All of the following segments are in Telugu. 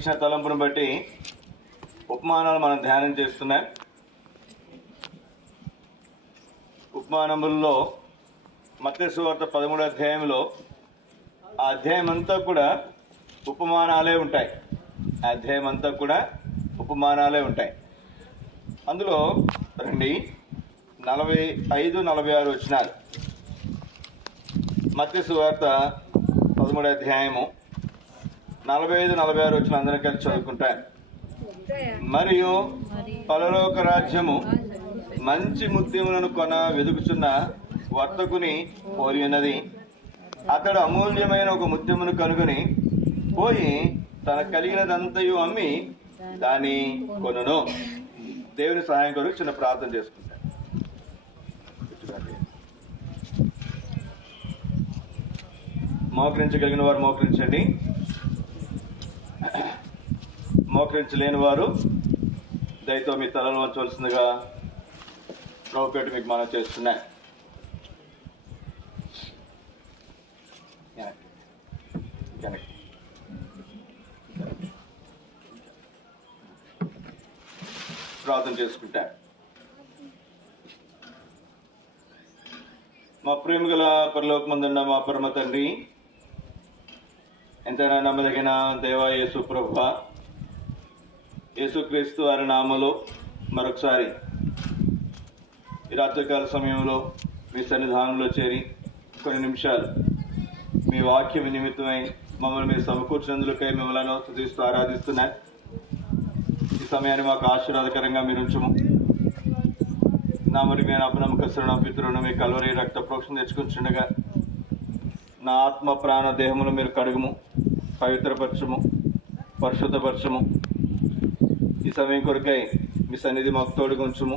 ఇచ్చిన తలంపును బట్టి ఉపమానాలు మనం ధ్యానం చేస్తున్నాం. ఉపమానములలో మత్తయి సువార్త 13వ అధ్యాయంలో ఆ అధ్యాయం అంతా కూడా ఉపమానాలే ఉంటాయి. ఆ అధ్యాయం అంతా కూడా ఉపమానాలే ఉంటాయి. అందులో రండి 45-46 వచనాలు. మత్తయి సువార్త 13వ అధ్యాయము 45-46 వచనాలు అందరం కలిసి చదువుకుంటాను. మరియు పరలోక రాజ్యము మంచి ముత్యములను కొన వెదుకుచున్న వర్తకుని పోలి ఉన్నది. అతడు అమూల్యమైన ఒక ముత్యమును కనుగొని పోయి తన కలిగినదంతయు అమ్మి దాన్ని కొనును. దేవుని సహాయం కొరకు చిన్న ప్రార్థన చేసుకుంటాను. మోకరించగలిగిన వారు మోకరించండి, మోకరించలేని వారు దయతో మీ తలలో వంచవలసిందిగా ప్రభుపేట మీకు మనం చేస్తున్నా. ప్రార్థన చేసుకుంటా. మా ప్రేమ గల పరలోకమందున్న మా పరమ తండ్రి, ఎంతైనా నమ్మదగిన దేవా యేసు ప్రభువా, యేసుక్రీస్తు వారి నామములో మరొకసారి ఈ రాత్రికాల సమయంలో మీ సన్నిధానంలో చేరి కొన్ని నిమిషాలు మీ వాక్యం నిమిత్తమై మమ్మల్ని మీరు సమకూర్చినందులకై మిమ్మల్ని స్తుతిస్తూ ఆరాధిస్తున్నాను. ఈ సమయాన్ని మాకు ఆశీర్వాదకరంగా మీరు ఉంచుము. నా మరి మీ అపనమ్మకస్తున్న పితృను మీ కల్వరి రక్త ప్రోక్షణ తెచ్చుకుంటుండగా నా ఆత్మ ప్రాణ దేహములు మీరు కడుగుము, పవిత్రపరచము, పరిశుద్ధపరచము. ఈ సమయం కొరకై మీ సన్నిధి మాకు తోడుగా ఉంచుము,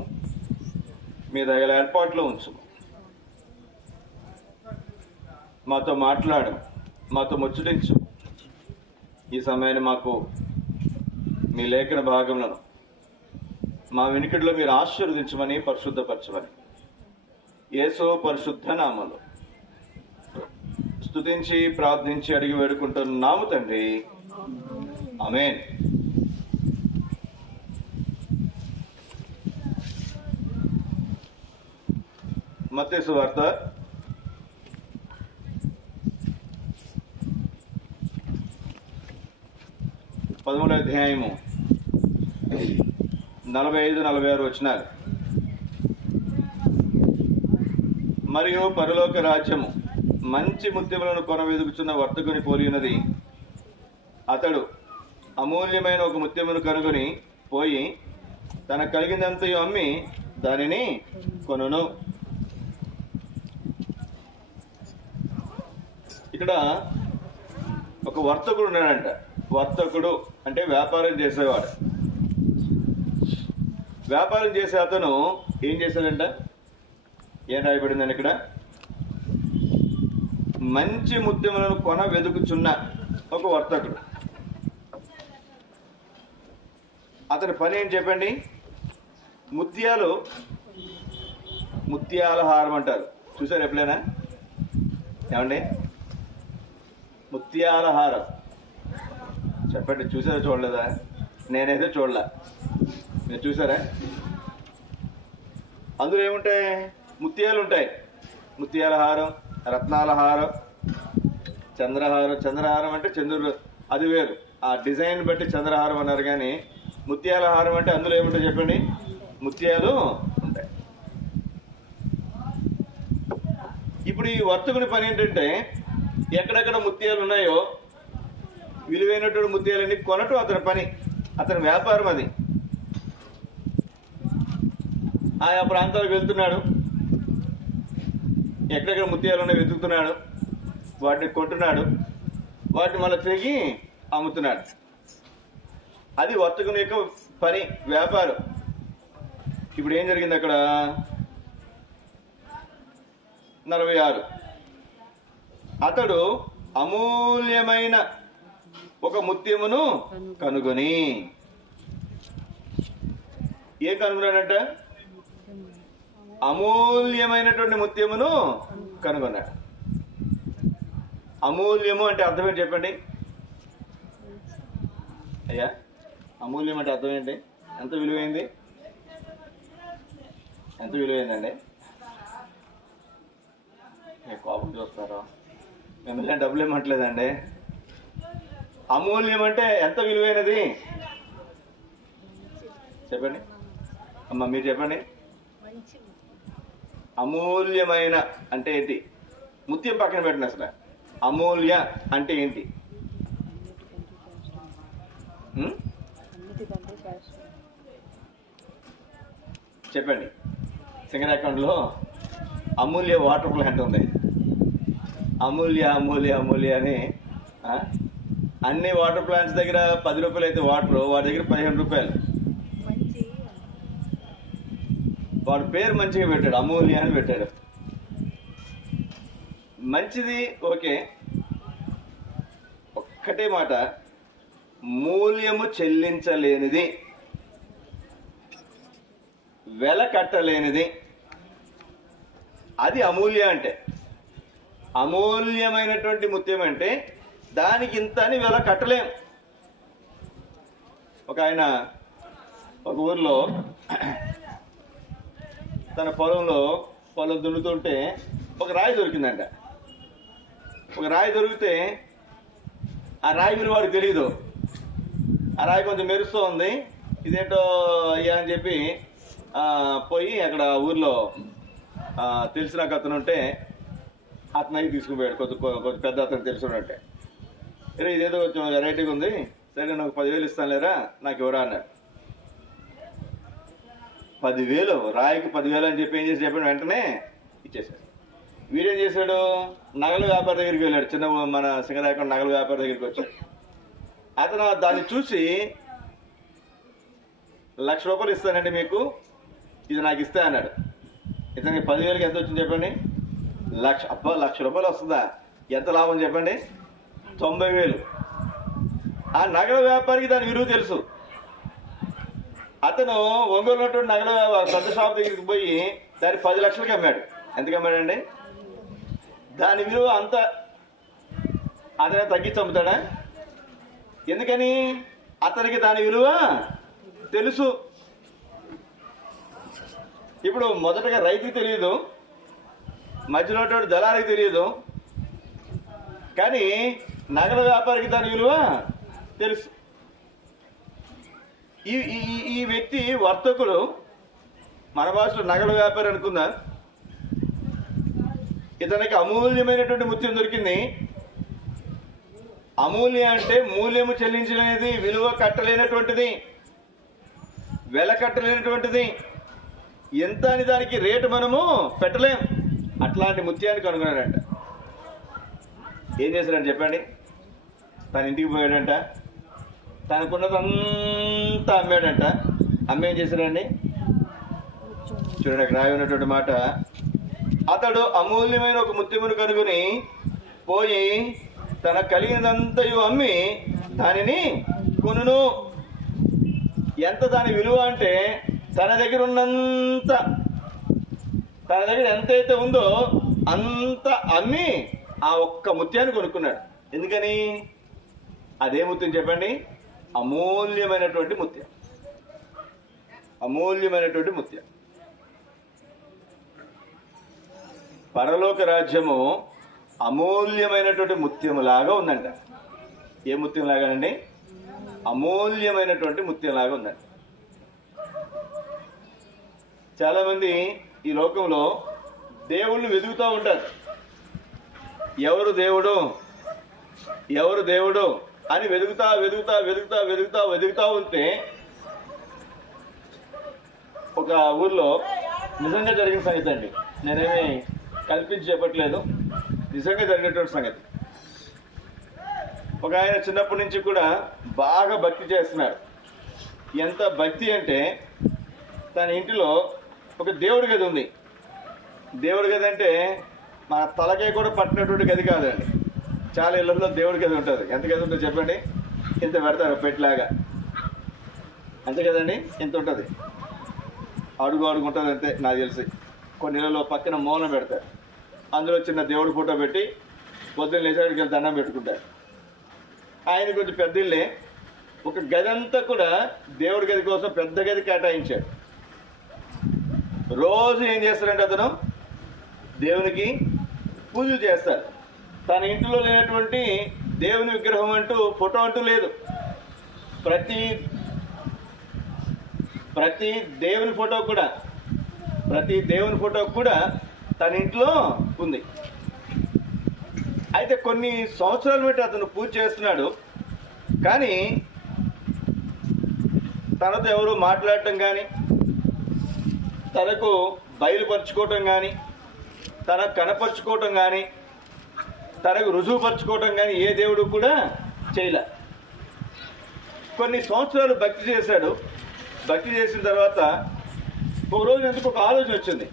మీ దయల ఏర్పాట్లో ఉంచుము. మాతో మాట్లాడు, మాతో ముచ్చటించు. ఈ సమయాన్ని మాకు మీ లేఖన భాగములను మా వినికిడిలో మీరు ఆశీర్వదించమని, పరిశుద్ధపరచమని యేసు పరిశుద్ధ నామములో స్తుతించి ప్రార్థించి అడిగి వేడుకుంటున్నాము తండ్రి, ఆమేన్. మత్తయి సువార్త 13వ అధ్యాయము 45-46 వచనాలు. మరియు పరలోక రాజ్యము మంచి ముత్యములను కొన వెదుకుచున్న వర్తకుని పోలి ఉన్నది. అతడు అమూల్యమైన ఒక ముత్యమును కనుగొని పోయి తన కలిగినంతయు అమ్మి దానిని కొనును. ఇక్కడ ఒక వర్తకుడు ఉన్నాడంట. వర్తకుడు అంటే వ్యాపారం చేసేవాడు. వ్యాపారం చేసే అతను ఏం చేశాడంట? ఏం రాయబడిందని ఇక్కడ? మంచి ముత్యములను కొన వెదుకుచున్న ఒక వర్తకుడు. అతని పని ఏం చెప్పండి? ముత్యాల హారం అంటారు. చూసారు ఎప్పుడైనా? ఏమండి? ముత్యాల హారం చెప్పండి. చూసారా చూడలేదా? నేనైతే చూడలే. మీరు చూసారా? అందులో ఏముంటాయి? ముత్యాలు ఉంటాయి. ముత్యాల హారం, రత్నాల హారం, చంద్రహారం. చంద్రహారం అంటే చంద్రుడు, అది వేరు. ఆ డిజైన్ బట్టి చంద్రహారం అన్నారు. కానీ ముత్యాల హారం అంటే అందులో ఏముంటాయి చెప్పండి? ముత్యాలు ఉంటాయి. ఇప్పుడు ఈ వర్తకుని పని ఏంటంటే ఎక్కడెక్కడ ముత్యాలు ఉన్నాయో విలువైనటువంటి ముత్యాలన్నీ కొనటం అతని పని, అతని వ్యాపారం అది. ఆయా ప్రాంతాలకు వెళ్తున్నాడు, ఎక్కడెక్కడ ముత్యాలు ఉన్నాయో వెతుకుతున్నాడు, వాటిని కొంటున్నాడు, వాటిని మళ్ళీ తిరిగి అమ్ముతున్నాడు. అది వర్తకుని యొక్క పని, వ్యాపారం. ఇప్పుడు ఏం జరిగింది అక్కడ? 46. అతడు అమూల్యమైన ఒక ముత్యమును కనుగొని. ఏం కనుగొన్నాడంట? అమూల్యమైనటువంటి ముత్యమును కనుగొన్నాడు. అమూల్యము అంటే అర్థం ఏంటి చెప్పండి? అయ్యా, అమూల్యం అంటే అర్థం ఏంటి? ఎంత విలువైంది? ఎంత విలువైందండి? మీరు కోపం చూస్తారా? మిమ్మల్ని డబ్బులు ఇవ్వట్లేదండి. అమూల్యం అంటే ఎంత విలువైనది చెప్పండి అమ్మ, మీరు చెప్పండి. అమూల్యమైన అంటే ఏంటి? ముత్యం పక్కన పెట్టండి. అసలు అమూల్య అంటే ఏంటి? చెప్పండి. సింగరాకంలో అమూల్య వాటర్ ప్లాంట్ ఉంది. అమూల్య అమూల్య అమూల్య అని అన్ని వాటర్ ప్లాంట్స్ దగ్గర 10 రూపాయలు అయితే వాటర్, వాడి దగ్గర 15 రూపాయలు. వాడు పేరు మంచిగా పెట్టాడు, అమూల్య అని పెట్టాడు. మంచిది, ఓకే. ఒక్కటే మాట, మూల్యము చెల్లించలేనిది, వెల కట్టలేనిది, అది అమూల్య అంటే. అమూల్యమైనటువంటి ముత్యం అంటే దానికి ఇంత అని వెల కట్టలేం. ఒక ఆయన ఒక ఊర్లో తన పొలం దున్నుతుంటే ఒక రాయి దొరికిందంట. ఒక రాయి దొరికితే ఆ రాయి విలువ వాడికి తెలియదు. ఆ రాయి కొంచెం మెరుస్తూ ఉంది. ఇదేంటో అయ్యా అని చెప్పి పోయి అక్కడ ఊర్లో తెలిసిన అతను ఉంటే అతను తీసుకుపోయాడు. కొంచెం పెద్ద అతను తెలుసుకుంటే, ఇదేదో కొంచెం వెరైటీగా ఉంది, సరే నాకు 10,000 ఇస్తాను లేరా, నాకు ఎవరా అన్నాడు. 10,000 రాయికి 10,000 అని చెప్పి ఏం చేసి చెప్పాడు, వెంటనే ఇచ్చేసాడు. వీడేం చేశాడు, నగల వ్యాపారి దగ్గరికి వెళ్ళాడు. చిన్న మన సింగరాయకొండ నగల వ్యాపారి దగ్గరికి వచ్చాడు. అతను దాన్ని చూసి 1,00,000 రూపాయలు ఇస్తానండి మీకు, ఇది నాకు ఇస్తే అన్నాడు. ఇతనికి 10,000కి ఎంత వచ్చింది చెప్పండి? 1,00,000. అబ్బా, 1,00,000 రూపాయలు వస్తుందా? ఎంత లాభం చెప్పండి? 90,000. ఆ నగల వ్యాపారికి దాని విలువ తెలుసు. అతను ఒంగోలు ఉన్నటువంటి నగల పెద్ద షాప్ దగ్గరికి పోయి దాన్ని 10 లక్షలకి అమ్మాడు. ఎంతకు అమ్మాడండి? దాని విలువ అంత అతనే తగ్గించి అమ్ముతాడా? ఎందుకని? అతనికి దాని విలువ తెలుసు. ఇప్పుడు మొదటగా రైతుకి తెలియదు, మధ్యలో దళారికి తెలియదు, కానీ నగల వ్యాపారికి దాని విలువ తెలుసు. ఈ వ్యక్తి వర్తకుడు, మన భాషలో నగల వ్యాపారి అనుకుందా. ఇతనికి అమూల్యమైనటువంటి ముత్యం దొరికింది. అమూల్య అంటే మూల్యము చెల్లించలేనిది, విలువ కట్టలేనటువంటిది, వెల కట్టలేనటువంటిది, ఎంత అని దానికి రేటు మనము పెట్టలేం. అట్లాంటి ముత్యాన్ని కనుగొన్నాడంట. ఏం చేశాడంట చెప్పండి? తన ఇంటికి పోయాడంట, తనకున్నదంతా అమ్మాడంట. అమ్మ ఏం చేశాడండి? చూడండి, అక్కడ రాయి ఉన్నటువంటి మాట, అతడు అమూల్యమైన ఒక ముత్యమును కనుగొని పోయి తన కలిగినదంతయు అమ్మి దానిని కొనును. ఎంత దాని విలువ అంటే తన దగ్గర ఉన్నంత, తన దగ్గర ఎంతైతే ఉందో అంత అమ్మి ఆ ఒక్క ముత్యాన్ని కొనుక్కున్నాడు. ఎందుకని? అదే ముత్యం చెప్పండి? అమూల్యమైనటువంటి ముత్యం. అమూల్యమైనటువంటి ముత్యం. పరలోక రాజ్యము అమూల్యమైనటువంటి ముత్యములాగా ఉందంట. ఏ ముత్యం లాగానండి? అమూల్యమైనటువంటి ముత్యం లాగా ఉందంట. చాలామంది ఈ లోకంలో దేవుళ్ళని వెతుకుతూ ఉంటారు. ఎవరు దేవుడు, ఎవరు దేవుడు అని వెతుకుతా వెతుకుతా వెతుకుతా వెతుకుతా వెతుకుతా ఉంటే ఒక ఊర్లో నిజంగా జరిగిన సంగతి అండి, నేనేమి కల్పించి చెప్పట్లేదు, నిజంగా జరిగినటువంటి సంగతి. ఒక ఆయన చిన్నప్పటి నుంచి కూడా బాగా భక్తి చేస్తున్నాడు. ఎంత భక్తి అంటే తన ఇంటిలో ఒక దేవుడి గది ఉంది. దేవుడి గది అంటే మన తలకే కూడా పట్టినటువంటి గది కాదండి. చాలా ఇళ్లలో దేవుడి గది ఉంటుంది. ఎంత గది ఉంటుందో చెప్పండి? ఇంత పెడతారు పెట్టిలాగా, అంతే కదండి, ఇంత ఉంటుంది, అడుగు అడుగు ఉంటుంది అంతే నాకు తెలిసి. కొన్ని ఇళ్లలో పక్కన మూలం పెడతారు, అందులో చిన్న దేవుడి ఫోటో పెట్టి పొద్దున్న లేచేవాడికి దండం పెట్టుకుంటారు. ఆయన కొంచెం పెద్ద ఇల్లే, ఒక గది అంతా కూడా దేవుడి గది కోసం పెద్ద గది కేటాయించాడు. రోజు ఏం చేస్తారంటే అతను దేవునికి పూజలు చేస్తారు. తన ఇంట్లో లేనటువంటి దేవుని విగ్రహం అంటూ, ఫోటో అంటూ లేదు. ప్రతి దేవుని ఫోటో కూడా తన ఇంట్లో ఉంది. అయితే కొన్ని సంవత్సరాలు బట్టి అతను పూజ చేస్తున్నాడు. కానీ తనతో ఎవరు మాట్లాడటం కానీ, తనకు బయలుపరుచుకోవటం కానీ, తనకు కనపరుచుకోవటం కానీ, తనకు రుజువుపరుచుకోవటం కానీ ఏ దేవుడు కూడా చేయలే. కొన్ని సంవత్సరాలు భక్తి చేశాడు. భక్తి చేసిన తర్వాత ఒక రోజు ఎందుకు ఒక ఆలోచన వచ్చింది.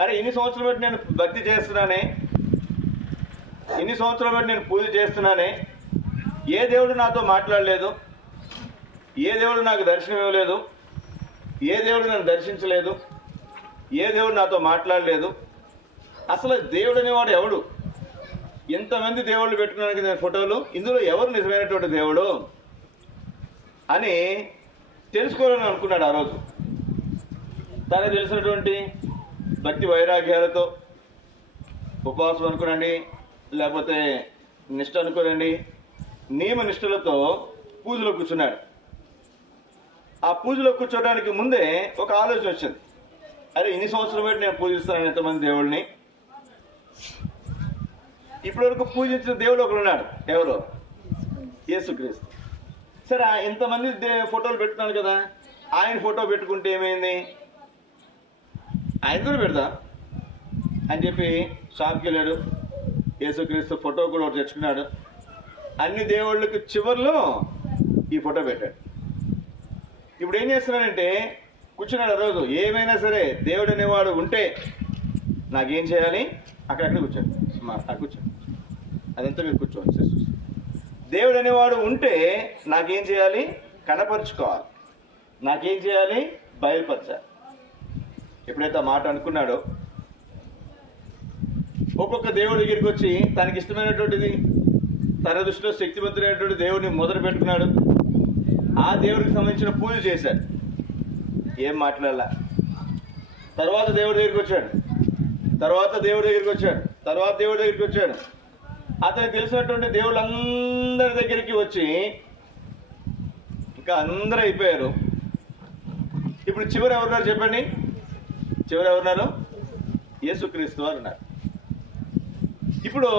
అరే, ఇన్ని సంవత్సరాలు బట్టి నేను భక్తి చేస్తున్నానే, ఇన్ని సంవత్సరాలు బట్టి నేను పూజ చేస్తున్నానే, ఏ దేవుడు నాతో మాట్లాడలేదు, ఏ దేవుడు నాకు దర్శనం ఇవ్వలేదు, ఏ దేవుడు నన్ను దర్శించలేదు, ఏ దేవుడు నాతో మాట్లాడలేదు. అసలు దేవుడు అనేవాడు ఎవడు? ఎంతమంది దేవుళ్ళు పెట్టుకున్నానికి నేను ఫోటోలు, ఇందులో ఎవరు నిజమైనటువంటి దేవుడు అని తెలుసుకోవాలని అనుకున్నాడు. ఆ రోజు తనకు తెలిసినటువంటి భక్తి వైరాగ్యాలతో, ఉపవాసం అనుకోనండి, లేకపోతే నిష్ట అనుకోనండి, నియమ నిష్ఠలతో పూజలో కూర్చున్నాడు. ఆ పూజలో కూర్చోడానికి ముందే ఒక ఆలోచన వచ్చింది. అరే, ఇన్ని సంవత్సరాలు బట్టి నేను పూజిస్తాను ఎంతమంది దేవుడిని, ఇప్పటివరకు పూజించిన దేవుడు ఒకడు ఉన్నాడు. ఎవరు? యేసుక్రీస్తు. సరే, ఇంతమంది ఫోటోలు పెట్టున్నాను కదా, ఆయన ఫోటో పెట్టుకుంటే ఏమైంది, ఆయన కూడా పెడదా అని చెప్పి షాప్కి వెళ్ళాడు. యేసుక్రీస్తు ఫోటో కూడా ఒకటి తెచ్చుకున్నాడు. అన్ని దేవుళ్ళకి చివర్లో ఈ ఫోటో పెట్టాడు. ఇప్పుడు ఏం చేస్తున్నాడంటే కూర్చున్నాడు. ఆ రోజు ఏమైనా సరే దేవుడు అనేవాడు ఉంటే నాకేం చేయాలి, అక్కడక్కడ కూర్చోండి, అక్కడ కూర్చోండి, అదంతా మీరు కూర్చోండి. దేవుడు అనేవాడు ఉంటే నాకేం చేయాలి, కనపరుచుకోవాలి, నాకేం చేయాలి, బయలుపరచాలి. ఎప్పుడైతే ఆ మాట అనుకున్నాడో ఒక్కొక్క దేవుడి దగ్గరికి వచ్చి తనకి ఇష్టమైనటువంటిది, తన దృష్టిలో శక్తివంతుడైనటువంటి దేవుడిని మొదలు పెట్టుకున్నాడు. ఆ దేవుడికి సంబంధించిన పూజ చేశాడు. ఏం మాట్లాడాల. తర్వాత దేవుడి దగ్గరికి వచ్చాడు, దేవుడి దగ్గరికి వచ్చాడు. అతనికి తెలిసినటువంటి దేవుళ్ళందరి దగ్గరికి వచ్చి ఇంకా అందరూ అయిపోయారు. ఇప్పుడు చివరి ఎవరున్నారు చెప్పండి? చివరి ఎవరున్నారు? యేసుక్రీస్తు వారు ఉన్నారు. ఇప్పుడు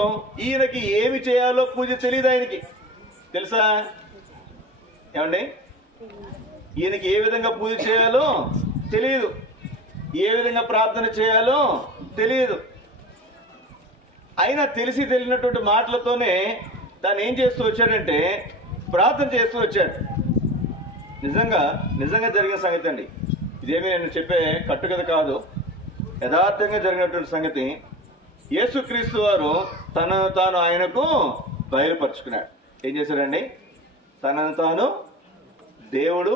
ఈయనకి ఏమి చేయాలో పూజ తెలియదు. ఆయనకి తెలుసా? ఏమండి, ఈయనకి ఏ విధంగా పూజ చేయాలో తెలియదు, ఏ విధంగా ప్రార్థన చేయాలో తెలియదు. అయినా తెలిసి తెలియనటువంటి మాటలతోనే తాను ఏం చేస్తూ వచ్చాడంటే ప్రార్థన చేస్తూ వచ్చాడు. నిజంగా జరిగిన సంగతి అండి. ఇదేమీ నేను చెప్పే కట్టుకథ కాదు, యథార్థంగా జరిగినటువంటి సంగతి. యేసుక్రీస్తు వారు తనను తాను ఆయనకు బయలుపరుచుకున్నాడు. ఏం చేశాడండి? తనను తాను దేవుడు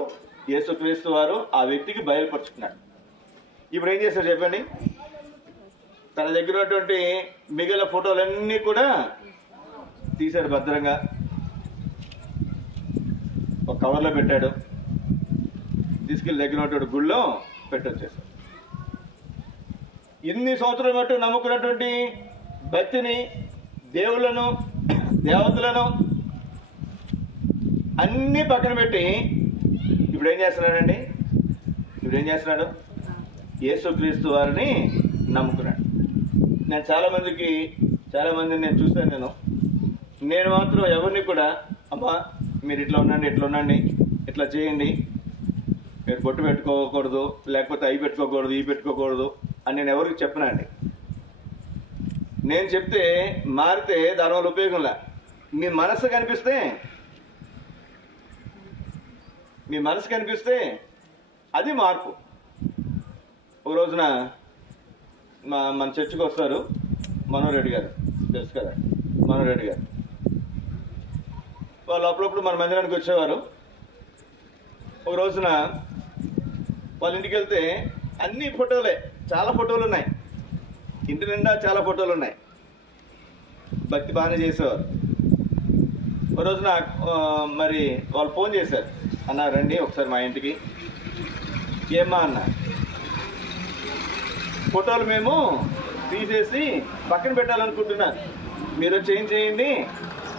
యేసుక్రీస్తు వారు ఆ వ్యక్తికి బయలుపరుచుకున్నాడు. ఇప్పుడు ఏం చేశాడు చెప్పండి? తన దగ్గర ఉన్నటువంటి మిగిలిన ఫోటోలన్నీ కూడా తీశాడు, భద్రంగా ఒక కవర్లో పెట్టాడు, తీసుకెళ్ళి దగ్గర ఉన్నటువంటి గుళ్ళో పెట్టొచ్చేసాడు. ఇన్ని సంవత్సరాల మట్టు నమ్ముకున్నటువంటి భక్తిని, దేవుళ్ళను, దేవతలను అన్నీ పక్కన పెట్టి ఇప్పుడు ఏం చేస్తున్నాడు? యేసుక్రీస్తు వారిని నమ్ముకున్నాడు. నేను చాలామందిని నేను చూశాను. నేను మాత్రం ఎవరిని కూడా, అమ్మా మీరు ఇట్లా ఉండండి, ఇట్లా చేయండి, మీరు బొట్టు పెట్టుకోకూడదు, లేకపోతే అవి పెట్టుకోకూడదు, ఈ పెట్టుకోకూడదు అని నేను ఎవరికి చెప్పనండి. నేను చెప్తే మారితే దానివల్ల ఉపయోగంలా. మీ మనసు కనిపిస్తే అది మార్పు. ఒక రోజున మన చర్చికి వస్తారు మనోరెడ్డి గారు, తెలుసు కదా మనోరెడ్డి గారు. వాళ్ళు అప్పుడప్పుడు మన మందిరానికి వచ్చేవారు. ఒక రోజున వాళ్ళ ఇంటికి వెళ్తే అన్ని ఫోటోలే, చాలా ఫోటోలు ఉన్నాయి, ఇంటి నిండా చాలా ఫోటోలు ఉన్నాయి. భక్తి బాగానే చేసేవారు. ఒక రోజు మరి వాళ్ళు ఫోన్ చేశారు, అన్న రండి ఒకసారి మా ఇంటికి. ఏమ్మా అన్న, ఫోటోలు మేము తీసేసి పక్కన పెట్టాలనుకుంటున్నాను, మీరు చేంజ్ చేయండి,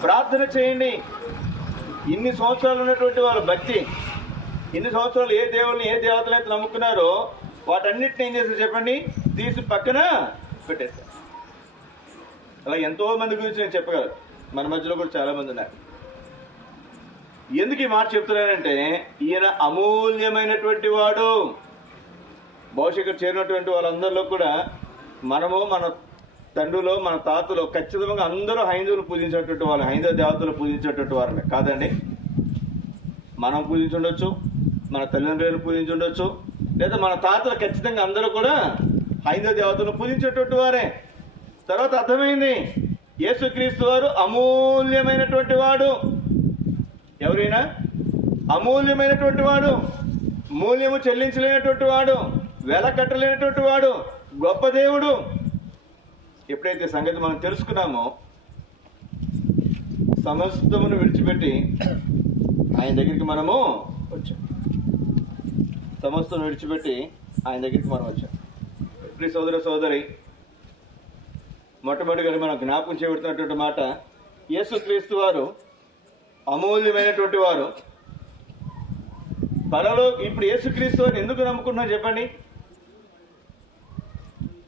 ప్రార్థన చేయండి. ఇన్ని సంవత్సరాలు ఉన్నటువంటి వాళ్ళ భక్తి, ఇన్ని సంవత్సరాలు ఏ దేవుల్ని ఏ దేవతలు అయితే నమ్ముకున్నారో వాటన్నిటిని ఏం చేశారు చెప్పండి, తీసి పక్కన పెట్టేస్తారు. అలా ఎంతో మంది గురించి నేను చెప్పగలను, మన మధ్యలో కూడా చాలా మంది ఉన్నారు. ఎందుకు ఈ మాట చెప్తున్నానంటే, ఈయన అమూల్యమైనటువంటి వాడు. బహుశా ఇక్కడ చేరినటువంటి వాళ్ళందరిలో కూడా మనము, మన తండ్రులు, మన తాతలు ఖచ్చితంగా అందరూ హైందువులు పూజించేటువంటి వాళ్ళు, హైందవ దేవతలు పూజించేటువంటి వారమే కాదండి. మనం పూజించుండొచ్చు, మన తల్లిదండ్రులు పూజించుండొచ్చు, లేదా మన తాతలు ఖచ్చితంగా అందరూ కూడా హైందవ దేవతలను పూజించేటువంటి వారే. తర్వాత అర్థమైంది, యేసుక్రీస్తు వారు అమూల్యమైనటువంటి వాడు. ఎవరైనా అమూల్యమైనటువంటి వాడు, మూల్యము చెల్లించలేనటువంటి వాడు, వెల కట్టలేనటువంటి వాడు, గొప్ప దేవుడు. ఎప్పుడైతే సంగతి మనం తెలుసుకున్నామో సమస్తమును విడిచిపెట్టి ఆయన దగ్గరికి మనము వచ్చాం. సమస్తం విడిచిపెట్టి ఆయన దగ్గరికి మనం వచ్చాం. ప్రియ సోదర సోదరి, మొట్టమొదటిగా మనం జ్ఞాపకం చేయబడుతున్నటువంటి మాట, యేసుక్రీస్తు వారు అమూల్యమైనటువంటి వారు. ఇప్పుడు యేసుక్రీస్తు వారిని ఎందుకు నమ్ముకుంటున్నాను చెప్పండి.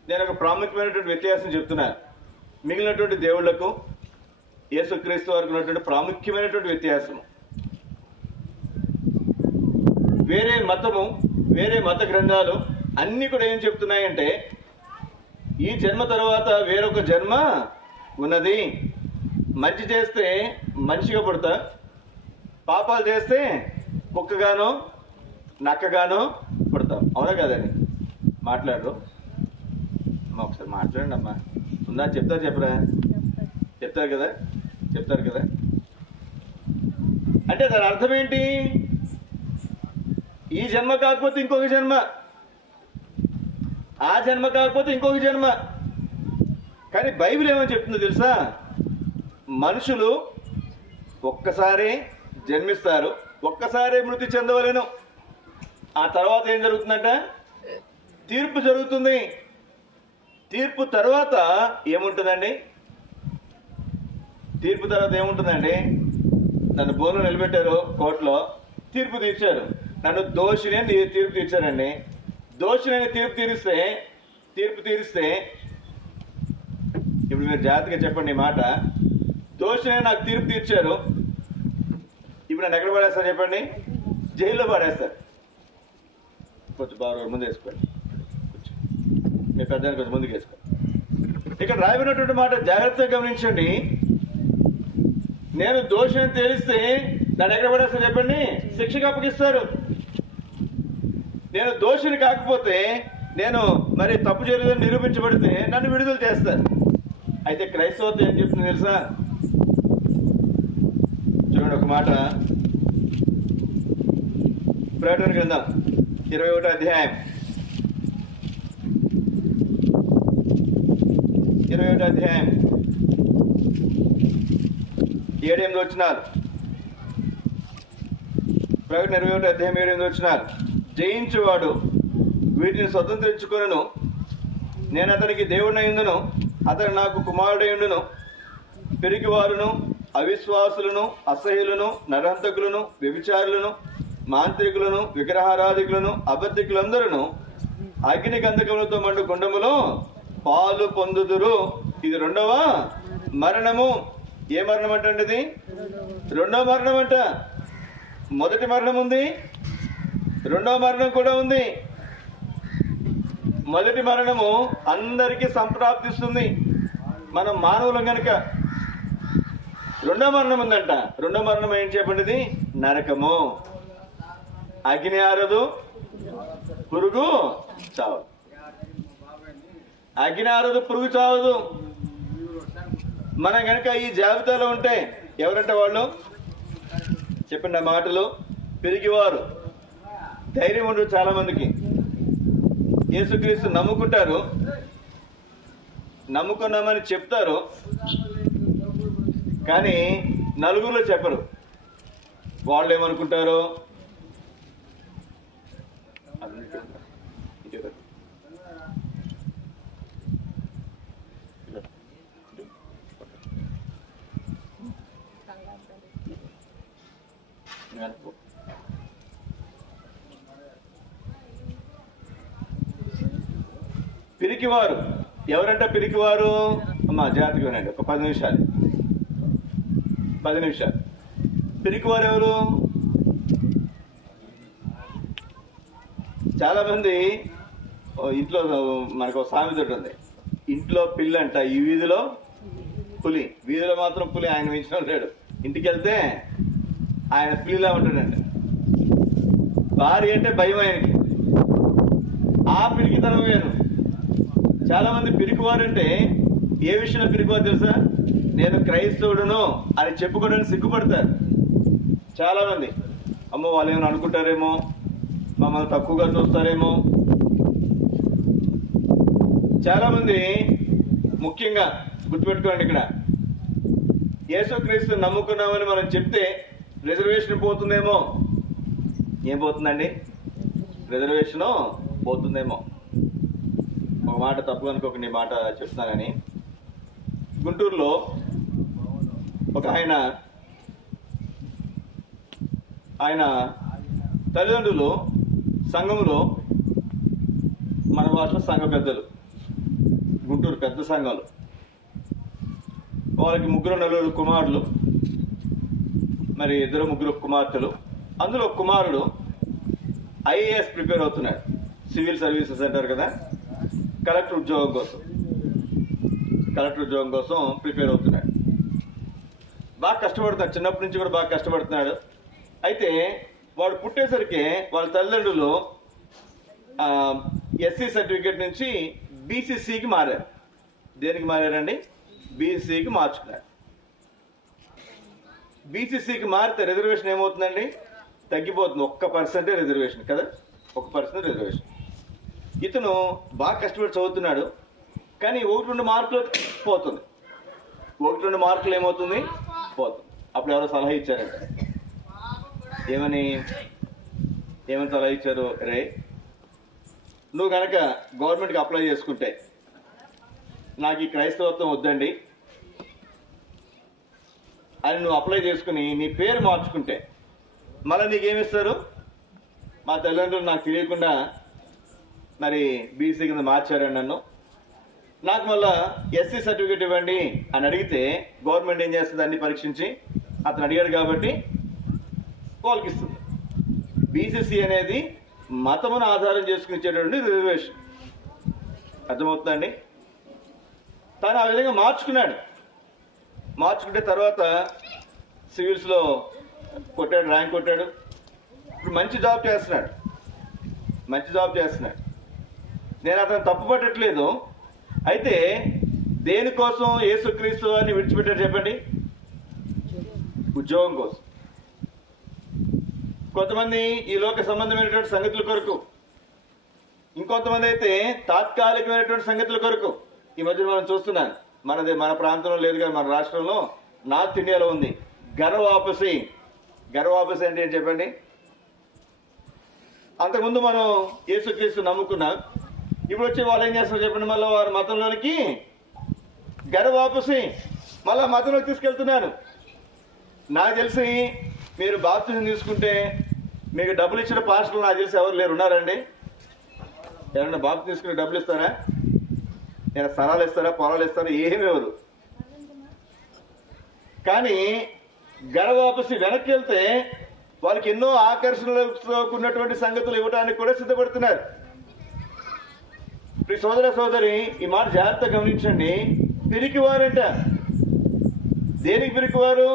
నేను ఒక ప్రాముఖ్యమైనటువంటి వ్యత్యాసం చెప్తున్నాను. మిగిలినటువంటి దేవుళ్లకు యేసుక్రీస్తు వారికి ఉన్నటువంటి ప్రాముఖ్యమైనటువంటి వ్యత్యాసం. వేరే మతము, వేరే మత గ్రంథాలు అన్నీ కూడా ఏం చెప్తున్నాయంటే, ఈ జన్మ తర్వాత వేరొక జన్మ ఉన్నది. మంచి చేస్తే మనిషిగా పుడతా, పాపాలు చేస్తే కుక్కగానో నక్కగానో పుడతాం. అవునా కదండి? మాట్లాడరు అమ్మా, ఒకసారి మాట్లాడండి అమ్మా. ఉందా? చెప్తారు చెప్పరా? చెప్తారు కదా, చెప్తారు కదా. అంటే దాని అర్థం ఏంటి? ఈ జన్మ కాకపోతే ఇంకొక జన్మ, ఆ జన్మ కాకపోతే ఇంకొక జన్మ. కానీ బైబిల్ ఏమని చెప్తుందో తెలుసా? మనుషులు ఒక్కసారి జన్మిస్తారు, ఒక్కసారి మృతి చెందవలెను. ఆ తర్వాత ఏం జరుగుతుందంట? తీర్పు జరుగుతుంది. తీర్పు తర్వాత ఏముంటుందండి? తీర్పు తర్వాత ఏముంటుందండి? నన్ను బోన్లో నిలబెట్టారు, కోర్టులో తీర్పు తీర్చారు, నన్ను దోషిని తీర్పు తీర్చారండి. దోషిని తీర్పు తీరిస్తే ఇప్పుడు మీరు జాగ్రత్తగా చెప్పండి ఈ మాట. దోషిని నాకు తీర్పు తీర్చారు, ఇప్పుడు నన్ను ఎక్కడ పడేస్తారు చెప్పండి? జైల్లో పడేస్తారు. కొంచెం బాగా ముందు వేసుకోండి, మీ పెద్దాన్ని కొంచెం ముందుకు వేసుకోండి. ఇక్కడ రాయబడినటువంటి మాట జాగ్రత్తగా గమనించండి. నేను దోషిని తేలిస్తే నన్ను ఎక్కడ పడేస్తారు చెప్పండి? శిక్షకు అప్పగిస్తారు. నేను దోషిని కాకపోతే, నేను మరి తప్పు చేయలేదని నిరూపించబడితే నన్ను విడుదల చేస్తారు. అయితే క్రైస్తవత్వం ఏం చెప్తుంది తెలుసా? చూడండి ఒక మాట, ప్రకటన గ్రంథం 21వ అధ్యాయం 7-8 వచనాలు. ప్రకటన 21వ అధ్యాయం 7-8 వచనాలు. జయించువాడు వీటిని స్వతంత్రించుకొనును, నేను అతనికి దేవుడైయుండును, అతను నాకు కుమారుడైయుండును. పెరిగివారును, అవిశ్వాసులను, అసహ్యులను, నరహంతకులను, వ్యభిచారులను, మాంత్రికులను, విగ్రహారాధికులను, అబద్ధికులందరూ అగ్ని గంధకములతో మండు గుండములో పాలు పొందుదురు. ఇది రెండవ మరణము. ఏ మరణం అంటండి? ఇది రెండవ మరణం అంట. మొదటి మరణం ఉంది, రెండవ మరణం కూడా ఉంది. మొదటి మరణము అందరికీ సంప్రాప్తిస్తుంది, మనం మానవులం కనుక. రెండో మరణం ఉందంట. రెండో మరణం ఏం చెప్పండి? నరకము. అగ్ని ఆరదు, పురుగు చావదు. అగ్ని ఆరదు, పురుగు చావదు. మనం కనుక ఈ జాబితాలో ఉంటే ఎవరంటే వాళ్ళు చెప్పండి ఆ మాటలు. పెరిగివారు, ధైర్యం ఉండదు చాలా మందికి. యేసుక్రీస్తు నమ్ముకుంటారు, నమ్ముకున్నామని చెప్తారు, కానీ నలుగురిలో చెప్పరు. వాళ్ళు ఏమనుకుంటారో పిరికివారు ఎవరంట? పిరికివారు అమ్మా జాగ్రత్తగా వినండి, ఒక 10 నిమిషాలు. పిరికివారు ఎవరు? చాలా మంది ఇంట్లో మనకు ఒక సామెత ఉంటుంది, ఇంట్లో పిల్లి అంట, ఈ వీధిలో పులి. వీధిలో మాత్రం పులి, ఆయన మించిన లేడు. ఇంటికి వెళ్తే ఆయన పులిలా ఉంటాడండి. భార్య అంటే భయం ఆయనకి. ఆ పిరికితనం వేరు. చాలా మంది పిరికివారంటే ఏ విషయంలో పిరికివారు తెలుసా? నేను క్రైస్తవుడును అని చెప్పుకోవడానికి సిగ్గుపడతారు చాలా మంది. అమ్మో వాళ్ళు ఏమైనా అనుకుంటారేమో, మమ్మల్ని తక్కువగా చూస్తారేమో. చాలా మంది ముఖ్యంగా గుర్తుపెట్టుకోండి, ఇక్కడ యేసుక్రీస్తు నమ్ముకున్నామని మనం చెప్తే రిజర్వేషన్ పోతుందేమో. ఏం పోతుందండి? రిజర్వేషను పోతుందేమో. ఒక మాట తప్పు అనుకోక నీ మాట చెప్తున్నానని. గుంటూరులో ఒక ఆయన తల్లిదండ్రులు సంఘంలో, మన భాషలో సంఘ పెద్దలు, గుంటూరు పెద్ద సంఘాలు, వాళ్ళకి 3-4 కుమారులు, మరి 2-3 కుమార్తెలు. అందులో కుమారుడు ఐఏఎస్ ప్రిపేర్ అవుతున్నాడు. సివిల్ సర్వీసెస్ అంటారు కదా, కలెక్టర్ ఉద్యోగం కోసం ప్రిపేర్ అవుతున్నాడు. బాగా కష్టపడుతున్నాడు, చిన్నప్పటి నుంచి కూడా బాగా కష్టపడుతున్నాడు. అయితే వాడు పుట్టేసరికి వాళ్ళ తల్లిదండ్రులు ఎస్సీ సర్టిఫికేట్ నుంచి బీసీసీకి మారారు. దేనికి మారారండి? బీసీకి మార్చుకున్నారు. బీసీసీకి మారితే రిజర్వేషన్ ఏమవుతుందండి? తగ్గిపోతుంది. 1% రిజర్వేషన్ కదా, 1% రిజర్వేషన్. ఇతను బాగా కష్టపడి చదువుతున్నాడు, కానీ 1-2 మార్కులు పోతుంది. 1-2 మార్కులు ఏమవుతుంది? పోతుంది. అప్పుడు ఎవరో సలహా ఇచ్చారంట. ఏమని సలహా ఇచ్చారు? రే, నువ్వు కనుక గవర్నమెంట్కి అప్లై చేసుకుంటే, నాకు ఈ క్రైస్తవత్వం వద్దండి అని నువ్వు అప్లై చేసుకుని నీ పేరు మార్చుకుంటే మళ్ళీ నీకేమిస్తారు? మా తల్లిదండ్రులు నాకు తెలియకుండా మరి బీసీ కింద మార్చారండి నన్ను, నాకు మళ్ళా ఎస్సీ సర్టిఫికేట్ ఇవ్వండి అని అడిగితే గవర్నమెంట్ ఏం చేస్తుంది? అన్ని పరీక్షించి అతను అడిగాడు కాబట్టి వాళ్ళకి ఇస్తుంది. బీసీసీ అనేది మతమును ఆధారం చేసుకుని ఇచ్చేటువంటి రిజర్వేషన్. అర్థమవుతుందండి? తను ఆ విధంగా మార్చుకుంటే తర్వాత సివిల్స్లో కొట్టాడు, ర్యాంక్ కొట్టాడు. ఇప్పుడు మంచి జాబ్ చేస్తున్నాడు. నేను అతను తప్పు పట్టట్లేదు. అయితే దేనికోసం యేసుక్రీస్తు అని విడిచిపెట్టాడు చెప్పండి? ఉద్యోగం కోసం. కొంతమంది ఈ లోక సంబంధమైనటువంటి సంగతుల కొరకు, ఇంకొంతమంది అయితే తాత్కాలికమైనటువంటి సంగతుల కొరకు. ఈ మధ్య మనం చూస్తున్నాను, మన ప్రాంతంలో లేదు కానీ మన రాష్ట్రంలో, నార్త్ ఇండియాలో ఉంది గర్వాపసి. గర్వాపసి అంటే ఏంటి చెప్పండి? అంతకుముందు మనం యేసుక్రీస్తు నమ్ముకున్నాం, ఇప్పుడు వచ్చి వాళ్ళు ఏం చేస్తున్నారు చెప్పండి? మళ్ళీ వారి మతంలోనికి గర్వాపసి మళ్ళా మతంలోకి తీసుకెళ్తున్నారు. నాకు తెలిసి మీరు బాప్తిజం తీసుకుంటే మీకు డబ్బులు ఇచ్చిన పాస్టర్లు నాకు తెలిసి ఎవరు లేరు. ఉన్నారండి? ఎవరన్నా బాప్తిజం తీసుకుని డబ్బులు ఇస్తారా? నేను స్థలాలు ఇస్తారా, పొలాలు ఇస్తారా? ఏమీ ఇవ్వదు. కానీ గర్వాపసి వెనక్కి వెళ్తే వాళ్ళకి ఎన్నో ఆకర్షణలతో ఉన్నటువంటి సంగతులు ఇవ్వడానికి కూడా సిద్ధపడుతున్నారు. సోదరి, ఈ మాట జాగ్రత్తగా గమనించండి. పిరికివారంట. దేనికి పిరికివారు?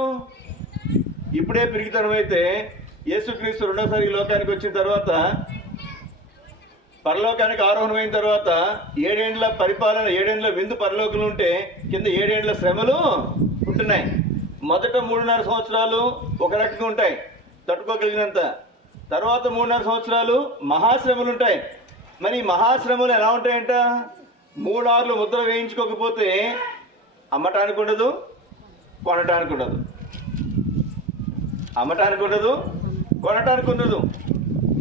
ఇప్పుడే పిరికితనం అయితే యేసుక్రీస్తు రెండోసారి ఈ లోకానికి వచ్చిన తర్వాత, పరలోకానికి ఆరోహణమైన తర్వాత 7 ఏండ్ల పరిపాలన, 7 ఏండ్ల విందు పరలోకంలో ఉంటే కింద 7 ఏండ్ల శ్రమలు ఉంటున్నాయి. మొదట 3.5 సంవత్సరాలు ఒక రకంగా ఉంటాయి, తట్టుకోగలిగినంత. తర్వాత 3.5 సంవత్సరాలు మహాశ్రమలు ఉంటాయి. మరి మహాశ్రమలు ఎలా ఉంటాయంట? 3 ఆర్లు ముద్ర వేయించుకోకపోతే అమ్మటానికి ఉండదు, కొనటానికి ఉండదు. అమ్మటానికి ఉండదు, కొనటానికి ఉండదు.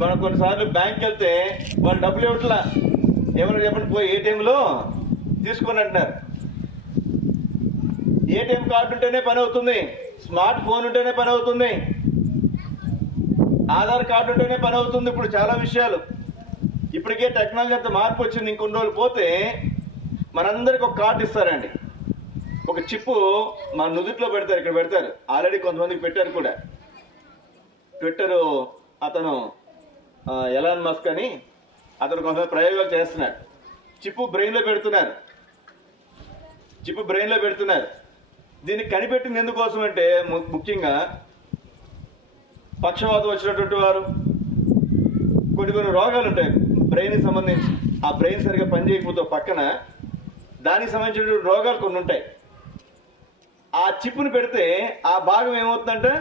మనం కొన్నిసార్లు బ్యాంక్కి వెళ్తే వాళ్ళు డబ్బులు ఇవ్వట్లా, ఏమన్నా చెప్పండి, పోయి ఏటీఎంలో తీసుకొని అంటున్నారు. ఏటీఎం కార్డు ఉంటేనే పని అవుతుంది, స్మార్ట్ ఫోన్ ఉంటేనే పని అవుతుంది, ఆధార్ కార్డు ఉంటేనే పని అవుతుంది. ఇప్పుడు చాలా విషయాలు, ఇప్పటికే టెక్నాలజీ అంత మార్పు వచ్చింది. ఇంకొన్ని రోజులు పోతే మనందరికి ఒక కార్డు ఇస్తారండి, ఒక చిప్పు మన నుదుట్లో పెడతారు, ఇక్కడ పెడతారు. ఆల్రెడీ కొంతమందికి పెట్టారు కూడా. ట్విట్టర్ అతను ఎలాన్ మస్క్ అని అతను కొంతమంది ప్రయోగాలు చేస్తున్నాడు. చిప్పు బ్రెయిన్లో పెడుతున్నారు. దీన్ని కనిపెట్టింది ఎందుకోసం అంటే ముఖ్యంగా పక్షవాతం వచ్చినటువంటి వారు, కొన్ని రోగాలు ఉంటాయి బ్రెయిన్కి సంబంధించి, ఆ బ్రెయిన్ సరిగ్గా పనిచేయకపోతే పక్కన దానికి సంబంధించిన రోగాలు కొన్ని ఉంటాయి. ఆ చిప్పుని పెడితే ఆ భాగం ఏమవుతుందంటే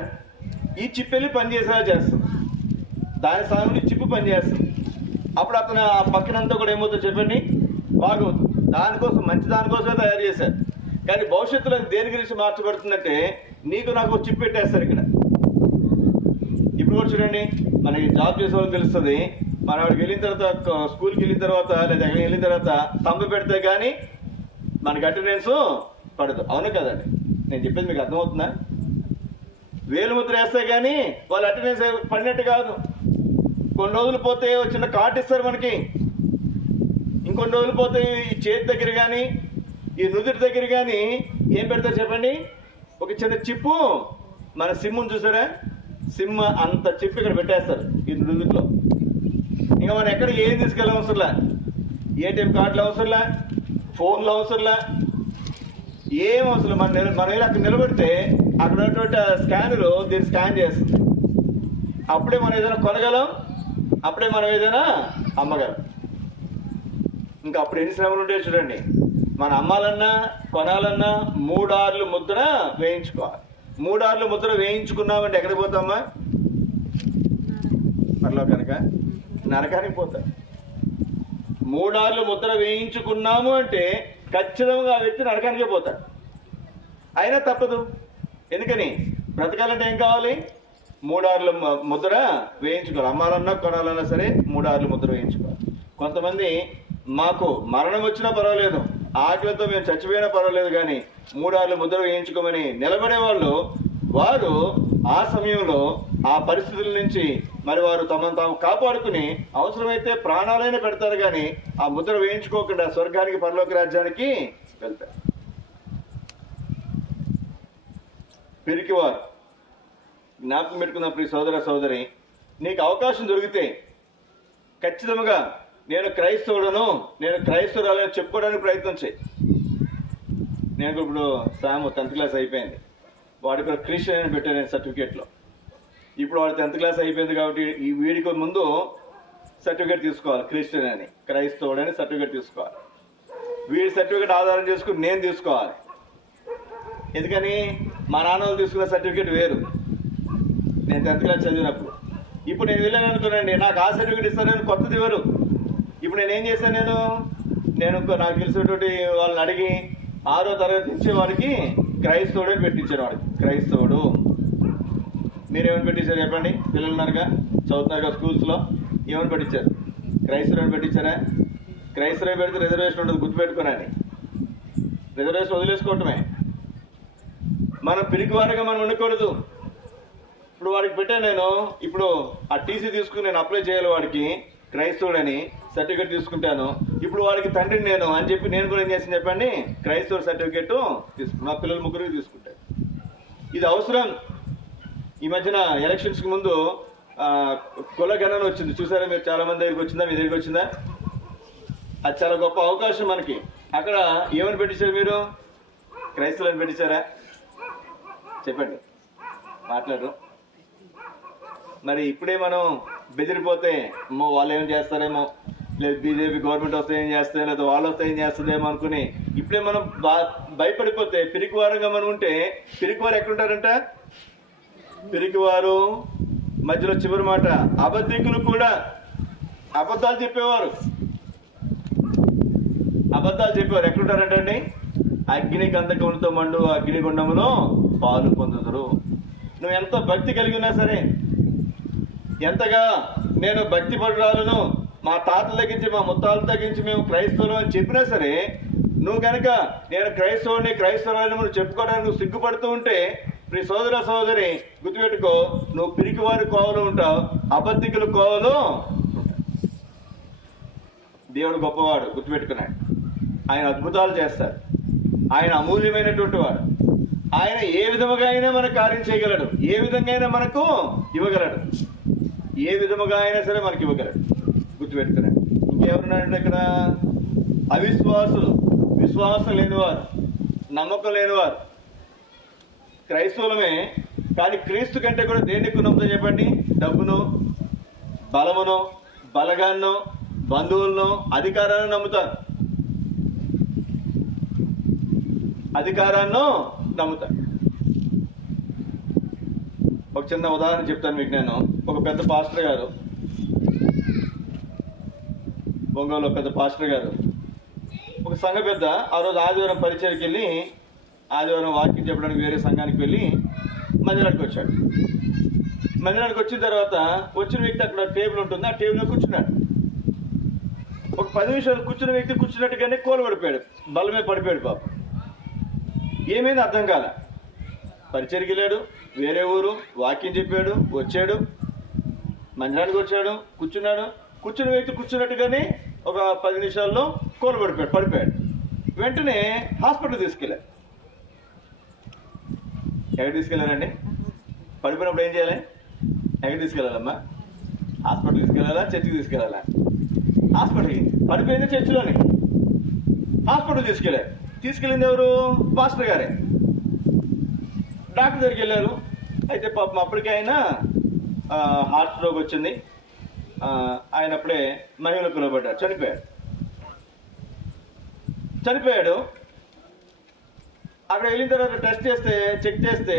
ఈ చిప్ వెళ్ళి పనిచేసేలా చేస్తుంది, దాని స్థానంలో ఈ చిప్పు పనిచేస్తుంది. అప్పుడు అతను ఆ పక్కనంతా కూడా ఏమవుతుందో చెప్పండి, బాగవుతుంది. దానికోసమే తయారు చేశారు. కానీ భవిష్యత్తులో దేని గురించి మార్చబడుతుందంటే నీకు నాకు చిప్ పెట్టేస్తారు ఇక్కడ. ఇప్పుడు కూడా చూడండి, మనకి జాబ్ చేసే వాళ్ళకి తెలుస్తుంది. మన వాడికి వెళ్ళిన తర్వాత, స్కూల్కి వెళ్ళిన తర్వాత లేదా ఎక్కడికి వెళ్ళిన తర్వాత తంబు పెడితే కానీ మనకి అటెండెన్స్ పడదు. అవును కదండి, నేను చెప్పేది మీకు అర్థమవుతుందా? వేలుముద్ర వేస్తే కానీ వాళ్ళు అటెండెన్స్ పడినట్టు కాదు. కొన్ని రోజులు పోతే చిన్న కార్డు ఇస్తారు మనకి, ఇంకొన్ని రోజులు పోతే ఈ చేతి దగ్గర కానీ ఈ నుదుటి దగ్గర కానీ ఏం పెడతారు చెప్పండి, ఒక చిన్న చిప్పు. మన సిమ్మును చూసారా, సిమ్ అంత చిప్ ఇక్కడ పెట్టేస్తారు ఈ నుదుట్లో. ఇంకా మనం ఎక్కడ ఏం తీసుకెళ్ళ అవసరంలా, ఏటీఎం కార్డులు అవసరంలా, ఫోన్లు అవసరంలా, ఏం అవసరం. మనం వెళ్ళి అక్కడ నిలబడితే అక్కడ ఉన్నటువంటి స్కానరు దీన్ని స్కాన్ చేస్తుంది. అప్పుడే మనం ఏదైనా కొనగలం, అప్పుడే మనం ఏదైనా అమ్మగలం. ఇంకా అప్పుడు ఎన్ని శ్రమలు ఉంటాయో చూడండి. మన అమ్మాలన్నా కొనాలన్నా 3 ఆర్లు ముద్ర వేయించుకోవాలి. 3 ఆర్లు ముద్ర వేయించుకున్నామంటే ఎక్కడికి పోతామా? మరలో కనుక నరకానికి పోతాం. 3 ఆర్లు ముద్ర వేయించుకున్నాము అంటే ఖచ్చితంగా ఆ వ్యక్తి నరకానికే పోతాడు. అయినా తప్పదు. ఎందుకని? బ్రతకాలంటే ఏం కావాలి? 3 ఆర్లు ముద్ర వేయించుకోవాలి. అమ్మాలన్నా కొనాలన్నా సరే 3 ఆర్లు ముద్ర వేయించుకోవాలి. కొంతమంది మాకు మరణం వచ్చినా పర్వాలేదు, ఆకలితో మేము చచ్చిపోయినా పర్వాలేదు, కానీ 3 ఆర్లు ముద్ర వేయించుకోమని నిలబడే వాళ్ళు, వారు ఆ సమయంలో ఆ పరిస్థితుల నుంచి మరి వారు తమను తాము కాపాడుకుని అవసరమైతే ప్రాణాలైనా పెడతారు, కానీ ఆ ముద్ర వేయించుకోకుండా స్వర్గానికి పరలోక రాజ్యానికి వెళ్తారు. పిరికివారు జ్ఞాపకం పెట్టుకున్నప్పుడు సోదర సోదరి, నీకు అవకాశం దొరికితే ఖచ్చితంగా నేను క్రైస్తవుడను, నేను క్రైస్తవురాలని చెప్పుకోవడానికి ప్రయత్నం చేయి. నేను ఇప్పుడు సాము 10th క్లాస్ అయిపోయింది, వాడికి ఒక క్రిస్టియన్ అని పెట్టాను నేను సర్టిఫికేట్లో. ఇప్పుడు వాడు 10th క్లాస్ అయిపోయింది కాబట్టి ఈ వీడికి ముందు సర్టిఫికేట్ తీసుకోవాలి, క్రిస్టియన్ అని, క్రైస్తవుడని సర్టిఫికేట్ తీసుకోవాలి. వీడి సర్టిఫికేట్ ఆధారం చేసుకుని నేను తీసుకోవాలి. ఎందుకని? మా నాన్న వాళ్ళు తీసుకున్న సర్టిఫికేట్ వేరు, నేను 10th క్లాస్ చదివినప్పుడు. ఇప్పుడు నేను వెళ్ళాను అనుకోనండి, నాకు ఆ సర్టిఫికేట్ ఇస్తానని కొత్తది ఎవరు. ఇప్పుడు నేనేం చేశాను, నేను నాకు తెలిసినటువంటి వాళ్ళని అడిగి 6వ తరగతి నుంచి వాడికి క్రైస్తవుడు అని పెట్టించారు. వాడికి క్రైస్తవుడు. మీరేమని పెట్టించారు చెప్పండి? పిల్లలు ఉన్నారుగా, చదువుతున్నారుగా స్కూల్స్లో, ఏమని పెట్టించారు? క్రైస్తవుడు అని పెట్టించారా? క్రైస్తవుడు పెడితే రిజర్వేషన్ ఉంటుంది, గుర్తుపెట్టుకోనని. రిజర్వేషన్ వదిలేసుకోవటమే. మనం పిరికివారుగా మనం ఉండకూడదు. ఇప్పుడు వాడికి పెట్టాను నేను, ఇప్పుడు ఆ టీసీ తీసుకుని నేను అప్లై చేయాలి వాడికి, క్రైస్తవుడని సర్టిఫికేట్ తీసుకుంటాను. ఇప్పుడు వాడికి తండ్రిని నేను అని చెప్పి నేను కూడా ఏం చేస్తాను చెప్పండి, క్రైస్తవ సర్టిఫికేట్ తీసుకున్నాను. మా పిల్లలు 3 తీసుకుంటాను. ఇది అవసరం. ఈ మధ్యన ఎలక్షన్స్కి ముందు కులగణన వచ్చింది, చూసారా మీరు? చాలా మంది దగ్గరికి వచ్చిందా? మీ దగ్గరికి వచ్చిందా? అది చాలా గొప్ప అవకాశం మనకి. అక్కడ ఏమని పెట్టించారు మీరు? క్రైస్తవులని పెట్టించారా? చెప్పండి, మాట్లాడరు. మరి ఇప్పుడే మనం బెదిరిపోతే అమ్మో వాళ్ళు ఏం చేస్తారేమో, లేదు బీజేపీ గవర్నమెంట్ వస్తే ఏం చేస్తాయి, లేదా వాళ్ళు వస్తే ఏం చేస్తుందేమో అనుకుని ఇప్పుడే మనం భయపడిపోతే, పిరికివారంగా మనం ఉంటే, పిరికివారు ఎక్కడుంటారంట? పిరికివారు మధ్యలో చివరి మాట, అబద్ధికులు కూడా. అబద్ధాలు చెప్పేవారు ఎక్కడుంటారంటండి? అగ్ని గంధకములతో మండు అగ్నిగుండములో పాలు పొందుదురు. నువ్వు ఎంత భక్తి కలిగి ఉన్నా సరే, ఎంతగా నేను భక్తి పరురాలను, మా తాతల దగ్గరించి మా ముత్తాల దగ్గరించి మేము క్రైస్తవులు అని చెప్పినా సరే, నువ్వు కనుక నేను క్రైస్తవుని నువ్వు చెప్పుకోవడానికి నువ్వు సిగ్గుపడుతూ ఉంటే, నీ సోదర సోదరి గుర్తుపెట్టుకో, నువ్వు పిరికివారి కోవలు ఉంటావు, అబద్ధికుల కోవలు. దేవుడు గొప్పవాడు, గుర్తుపెట్టుకున్నాడు. ఆయన అద్భుతాలు చేస్తాడు, ఆయన అమూల్యమైనటువంటి వాడు. ఆయన ఏ విధముగా అయినా మనకు కార్యం చేయగలడు, ఏ విధంగా అయినా మనకు ఇవ్వగలడు, ఏ విధముగా అయినా సరే మనకి ఇవ్వగలడు, గుర్తుపెట్టుకున్నాడు. ఇంకెవరున్నారంటే ఇక్కడ అవిశ్వాసులు, విశ్వాసం లేనివారు, నమ్మకం లేనివారు. క్రైస్తవులమే కానీ క్రీస్తు కంటే కూడా దేన్ని ఎక్కువ నమ్ముతాం చెప్పండి? డబ్బును, బలమును, బలగాన్నో, బంధువులను, అధికారాన్ని నమ్ముతారు. అధికారాన్ని నమ్ముతారు. ఒక చిన్న ఉదాహరణ చెప్తాను మీకు. నేను ఒక పెద్ద పాస్టర్ గారు, ఒంగోలులో పెద్ద పాస్టర్ గారు, ఒక సంఘ పెద్ద ఆ రోజు ఆదివారం పరిచయకి వెళ్ళి, ఆదివారం వాక్యం చెప్పడానికి వేరే సంఘానికి వెళ్ళి మందిరానికి వచ్చాడు. మందిరానికి వచ్చిన తర్వాత వచ్చిన వ్యక్తి అక్కడ టేబుల్ ఉంటుంది, ఆ టేబుల్లో కూర్చున్నాడు. ఒక 10 నిమిషాలు కూర్చున్న వ్యక్తి కూర్చున్నట్టుగానే కూలబడిపోయాడు, బలమే పడిపోయాడు. పాపం ఏమైంది అర్థం కాల. పరిచయకి వెళ్ళాడు, వేరే ఊరు, వాక్యం చెప్పాడు, వచ్చాడు, మందిరానికి వచ్చాడు, కూర్చున్నాడు. కూర్చున్న వ్యక్తి కూర్చున్నట్టుగానే ఒక 10 నిమిషాల్లో పడిపోయాడు. వెంటనే హాస్పిటల్ తీసుకెళ్ళారు. ఎక్కడ తీసుకెళ్ళారండి? పడిపోయినప్పుడు ఏం చేయాలి? ఎక్కడ తీసుకెళ్ళాలమ్మా? హాస్పిటల్ తీసుకెళ్ళాలా, చర్చికి తీసుకెళ్ళాలా? హాస్పిటల్కి. పడిపోయింది చర్చిలోని. హాస్పిటల్ తీసుకెళ్ళింది ఎవరు? పాస్టర్ గారే. డాక్టర్ దగ్గరికి వెళ్ళారు. అయితే పాపం అప్పటికే ఆయన హార్ట్ స్ట్రోక్ వచ్చింది. ఆయన అప్పుడే మహిళలు పిలువబడ్డాడు, చనిపోయాడు. అక్కడ వెళ్ళిన తర్వాత చెక్ చేస్తే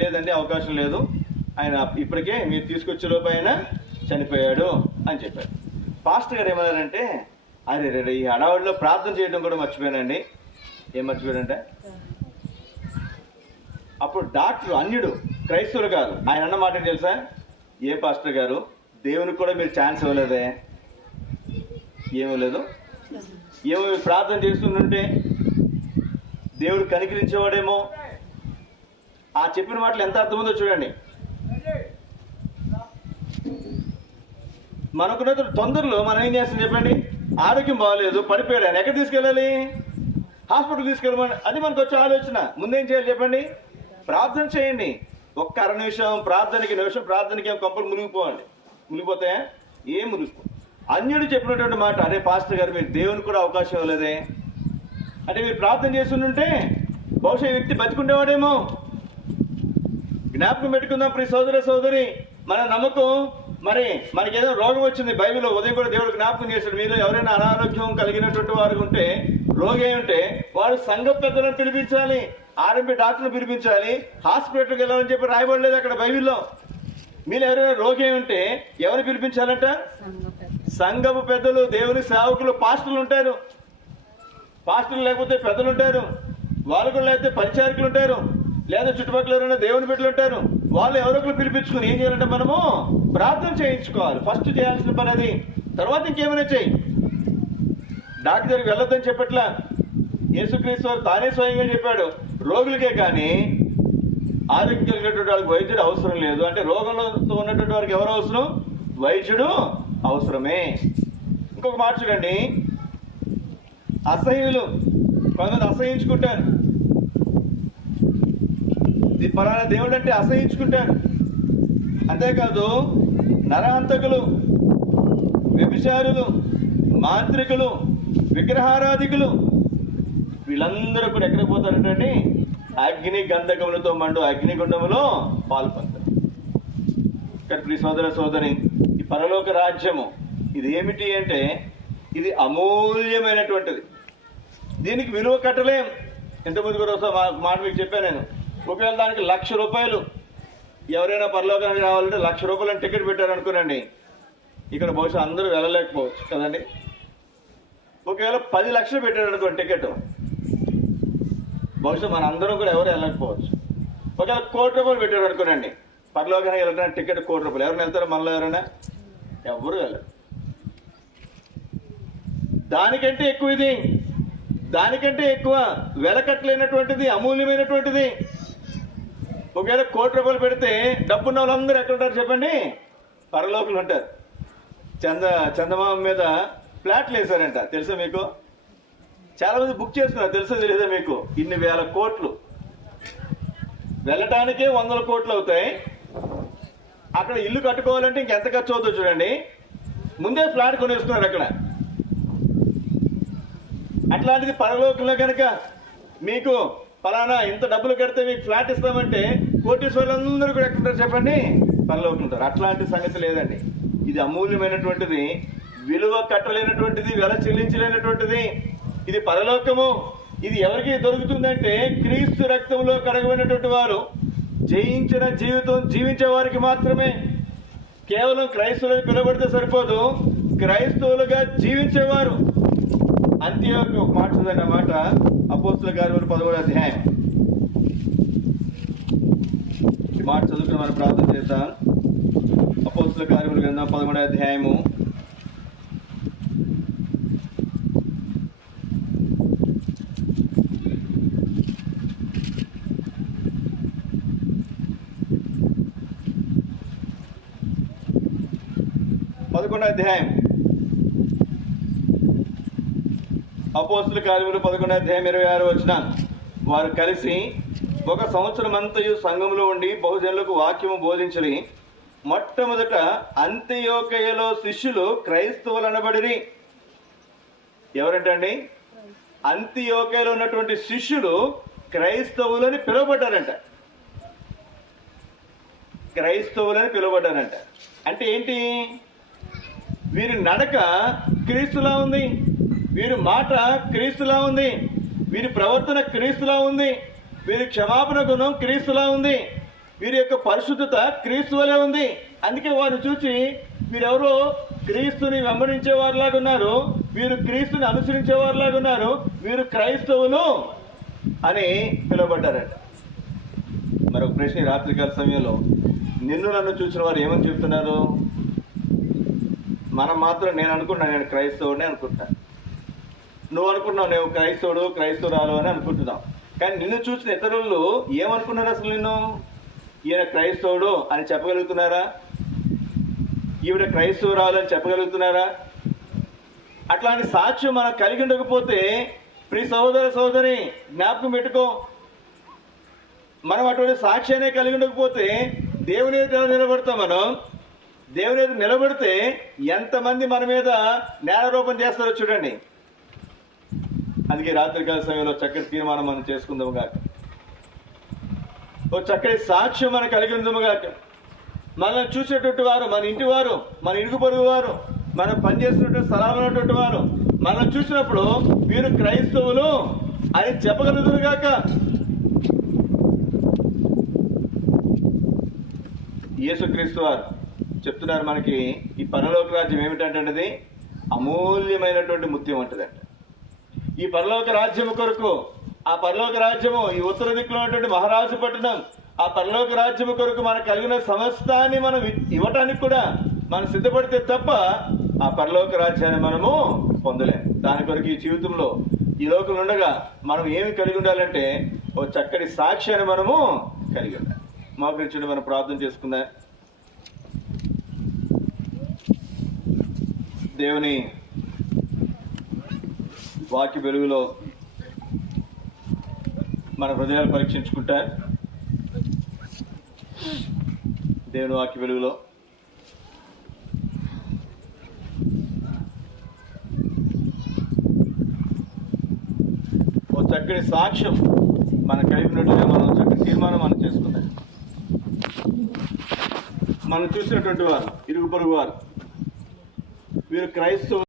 లేదండి, అవకాశం లేదు, ఆయన ఇప్పటికే మీరు తీసుకొచ్చే లోపు ఆయన చనిపోయాడు అని చెప్పారు. పాస్టర్ గారు ఏమన్నారంటే, అరే ఈ హడావుడిలో ప్రార్థన చేయడం కూడా మర్చిపోయానండి. ఏం మర్చిపోయాడంటే, అప్పుడు డాక్టర్ అన్యుడు, క్రైస్తవులు కాదు, ఆయన అన్న మాట తెలుసా? ఏ పాస్టర్ గారు, దేవునికి కూడా మీరు ఛాన్స్ ఇవ్వలేదే? ఏమో ప్రార్థన చేస్తుంటే దేవుడు కనికరించేవాడేమో. ఆ చెప్పిన మాటలు ఎంత అర్థముందో చూడండి. మనకున్న తొందరలో మనం ఏం చేస్తాం చెప్పండి? ఆరోగ్యం బాగలేదు, పడిపోయాడు, ఆయన ఎక్కడ తీసుకెళ్ళాలి? హాస్పిటల్ తీసుకెళ్ళమని. అది మనకు వచ్చే ఆలోచన. ముందేం చేయాలి చెప్పండి? ప్రార్థన చేయండి. ఒక్క అర నిమిషం ప్రార్థనకి ఏం కొంపలు మునిగిపోతాయా? ఏం మునిగిపో. అన్యుడు చెప్పినటువంటి మాట, అరే పాస్టర్ గారు మీరు దేవునికి కూడా అవకాశం ఇవ్వలేదే అంటే, మీరు ప్రార్థన చేస్తుంటే బహుశా ఈ వ్యక్తి బతికుండేవాడేమో. జ్ఞాపకం పెట్టుకుందాం ప్రియ సోదర సోదరి, మన నమ్మకం. మరి మనకేదో రోగం వచ్చింది, బైబిల్లో ఉదయం కూడా దేవుడు జ్ఞాపకం చేశాడు, మీరు ఎవరైనా అనారోగ్యం కలిగినటువంటి వారు ఉంటే, రోగి ఉంటే వారు సంఘ పెద్దలను పిలిపించాలి, ఆర్ఎంపీ డాక్టర్ని పిలిపించాలి, హాస్పిటల్కి వెళ్ళాలని చెప్పి రాయబడలేదు అక్కడ బైబిల్లో. మీరు ఎవరైనా రోగి ఉంటే ఎవరు పిలిపించాలంట? సంఘపు పెద్దలు, దేవుని సేవకులు, పాస్టర్లు ఉంటారు. పాస్టర్లు లేకపోతే పెద్దలు ఉంటారు, వాళ్ళు కూడా లేకపోతే పరిచారకులు ఉంటారు, లేదా చుట్టుపక్కల ఎవరైనా దేవుని బిడ్డలు ఉంటారు. వాళ్ళు ఎవరొకరు పిలిపించుకుని ఏం చేయాలంటే మనము ప్రార్థన చేయించుకోవాలి. ఫస్ట్ చేయాల్సిన పని అది. తర్వాత ఇంకేమైనా చేయి. డాక్టర్ దగ్గరికి వెళ్ళొద్దని చెప్పట్లా. యేసుక్రీస్తు వారు తానే స్వయంగా చెప్పాడు, రోగులకే కానీ ఆరోగ్యం కలిగినటువంటి వారికి వైద్యుడు అవసరం లేదు. అంటే రోగంలో ఉన్నటువంటి వారికి ఎవరు అవసరం? వైద్యుడు అవసరమే. ఇంకొక మాట చూడండి, అసహ్యులు, కొంతమంది అసహించుకుంటారు. పలానా దేవుడు అంటే అసహించుకుంటారు. అంతేకాదు నరహంతకులు, వ్యభిచారులు, మాంత్రికులు, విగ్రహారాధికులు, వీళ్ళందరూ కూడా ఎక్కడికి పోతారంటే అగ్ని గంధకములతో మండు అగ్నిగుండములో పాల్పొందుతారు. ఇక్కడ ప్రియ సోదర సోదరి, ఈ పరలోక రాజ్యము ఇది ఏమిటి అంటే, ఇది అమూల్యమైనటువంటిది. దీనికి విలువ కట్టలేం. ఇంతకుముందు కూడా మాట మీకు చెప్పాను నేను. ఒకవేళ దానికి ₹1,00,000 ఎవరైనా పరలోకానికి రావాలంటే ₹1,00,000 టికెట్ పెట్టారనుకోనండి, ఇక్కడ బహుశా అందరూ వెళ్ళలేకపోవచ్చు కదండి. ఒకవేళ 10 లక్షలు పెట్టారనుకోండి టికెట్, బహుశా మన అందరం కూడా ఎవరు వెళ్ళకపోవచ్చు. ఒకవేళ ₹1,00,00,000 పెట్టారు అనుకోనండి, పరలోకానికి వెళ్ళడానికి టికెట్ ₹1,00,00,000. ఎవరైనా వెళ్తారా? మనలో ఎవరైనా? ఎవరు వెళ్ళరు. దానికంటే ఎక్కువ ఇది, దానికంటే ఎక్కువ వెలకట్టలేనటువంటిది, అమూల్యమైనటువంటిది. ఒకవేళ ₹1,00,00,000 పెడితే డబ్బున్న వాళ్ళందరూ ఎక్కడ ఉంటారు చెప్పండి? పరలోకంలో ఉంటారు. చందమామ మీద ఫ్లాట్లు వేశారంట, తెలుసా మీకు? చాలా మంది బుక్ చేసుకున్నారు, తెలుసా తెలియదా మీకు? ఇన్ని వేల కోట్లు, వెళ్ళటానికే 100 కోట్లు అవుతాయి. అక్కడ ఇల్లు కట్టుకోవాలంటే ఇంకెంత ఖర్చు అవుతుందో చూడండి. ముందే ఫ్లాట్ కొనేస్తున్నారు అక్కడ. అట్లాంటిది పరలోకంలో కనుక మీకు ఫలానా ఇంత డబ్బులు కడితే మీకు ఫ్లాట్ ఇస్తామంటే కోటీశ్వరులందరూ కూడా ఎక్కడుంటారు చెప్పండి? పరలోకంలో ఉంటారు. అట్లాంటి సంగతి లేదండి. ఇది అమూల్యమైనటువంటిది, విలువ కట్టలేనటువంటిది, వెల చెల్లించలేనటువంటిది. ఇది పరలోకము. ఇది ఎవరికి దొరుకుతుందంటే క్రీస్తు రక్తంలో కడగబడినటువంటి వారు, జయించిన జీవితం జీవించే వారికి మాత్రమే. కేవలం క్రైస్తవులకు పిలువబడితే సరిపోదు, క్రైస్తవులుగా జీవించేవారు. అంత్యోకు ఒక మాట చదవన్నమాట, అపోస్తలుల కార్యములు 11వ అధ్యాయం. ఈ మాట చదువుకుని మనం ప్రార్థన చేద్దాం. అపోస్తలుల కార్యముల గ్రంథం 11వ అధ్యాయము 11వ అధ్యాయం. అపోస్తలుల కార్యములు 11వ అధ్యాయం 26వ వచనం. వారు కలిసి 1 సంవత్సరం అంతయు సంఘంలో ఉండి బహుజనులకు వాక్యము బోధించరి. మొట్టమొదట అంత్యోకయలో శిష్యులు క్రైస్తవులు అనబడిరి. ఎవరంటండి? అంత్యోకయలో ఉన్నటువంటి శిష్యులు క్రైస్తవులని పిలువబడ్డారంట. క్రైస్తవులని పిలువబడ్డారంట. అంటే ఏంటి? వీరి నడక క్రీస్తులా ఉంది, వీరి మాట క్రీస్తులా ఉంది, వీరి ప్రవర్తన క్రీస్తులా ఉంది, వీరి క్షమాపణ గుణం క్రీస్తులా ఉంది, వీరి యొక్క పరిశుద్ధత క్రీస్తు వలె ఉంది. అందుకే వారిని చూసి వీరెవరో క్రీస్తుని వెంబడించే వారిలాగా ఉన్నారు, వీరు క్రీస్తుని అనుసరించే వారిలాగా ఉన్నారు, వీరు క్రైస్తవులు అని పిలువబడ్డారట. మరొక ప్రశ్న, రాత్రికాల సమయంలో నిన్ను నన్ను చూసిన వారు ఏమని చెప్తున్నారు? మనం మాత్రం నేను అనుకుంటున్నాను, నేను క్రైస్తవుడిని అనుకుంటున్నాను. నువ్వు అనుకుంటున్నావు నేను క్రైస్తవురాలు అని అనుకుంటున్నావు. కానీ నిన్ను చూసిన ఇతరులు ఏమనుకున్నారు? అసలు నిన్ను ఈయన క్రైస్తవుడు అని చెప్పగలుగుతున్నారా? ఈవిడ క్రైస్తవురాలు అని చెప్పగలుగుతున్నారా? అట్లాంటి సాక్ష్యం మనం కలిగి ఉండకపోతే ప్రియ సహోదరి జ్ఞాపకం పెట్టుకో. మనం అటువంటి సాక్ష్యాన్ని కలిగి ఉండకపోతే దేవుని ఎదుట నిలబడతాం. మనం దేవుని ఎదుట నిలబడితే ఎంతమంది మన మీద నేరారోపణ చేస్తారో చూడండి. అందుకే రాత్రికాల సమయంలో చక్కటి తీర్మానం మనం చేసుకుందాము గాక, ఓ చక్కటి సాక్ష్యం మనం కలిగి ఉందాము గాక. మనల్ని చూసేటువంటి వారు, మన ఇంటి వారు, మన ఇరుగు పొరుగు వారు, మనం పనిచేస్తున్నటువంటి స్థలాలు ఉన్నటువంటి వారు మనల్ని చూసినప్పుడు వీరు క్రైస్తవులు అని చెప్పగలుగుతారు గాక. యేసుక్రీస్తు వారు చెప్తున్నారు మనకి, ఈ పరలోక రాజ్యం ఏమిటంటే అమూల్యమైనటువంటి ముత్యం అంటదంట. ఈ పరలోక రాజ్యము కొరకు, ఆ పరలోక రాజ్యము ఈ ఉత్తర దిక్కులో ఉన్నటువంటి మహారాజు పట్టణం, ఆ పరలోక రాజ్యము కొరకు మనకు కలిగిన సమస్తాన్ని మనం ఇవ్వటానికి కూడా మనం సిద్ధపడితే తప్ప ఆ పరలోక రాజ్యాన్ని మనము పొందలేం. దాని కొరకు ఈ జీవితంలో ఈ లోకంలో ఉండగా మనం ఏమి కలిగి ఉండాలంటే ఓ చక్కటి సాక్ష్యాన్ని మనము కలిగి ఉండాలి. మా గురించి మనం ప్రార్థన చేసుకుందాం. దేవుని వాక్య వెలుగులో మన హృదయాలు పరీక్షించుకుంటా. దేవుని వాక్య వెలుగులో ఓ చక్కటి సాక్ష్యం మనం కలిగినట్లుగా మనం చక్కటి తీర్మానం మనం చేసుకుందాం. మనం చూసినటువంటి వారు, ఇరుగు పొరుగు వారు, వీరు క్రైస్తవులు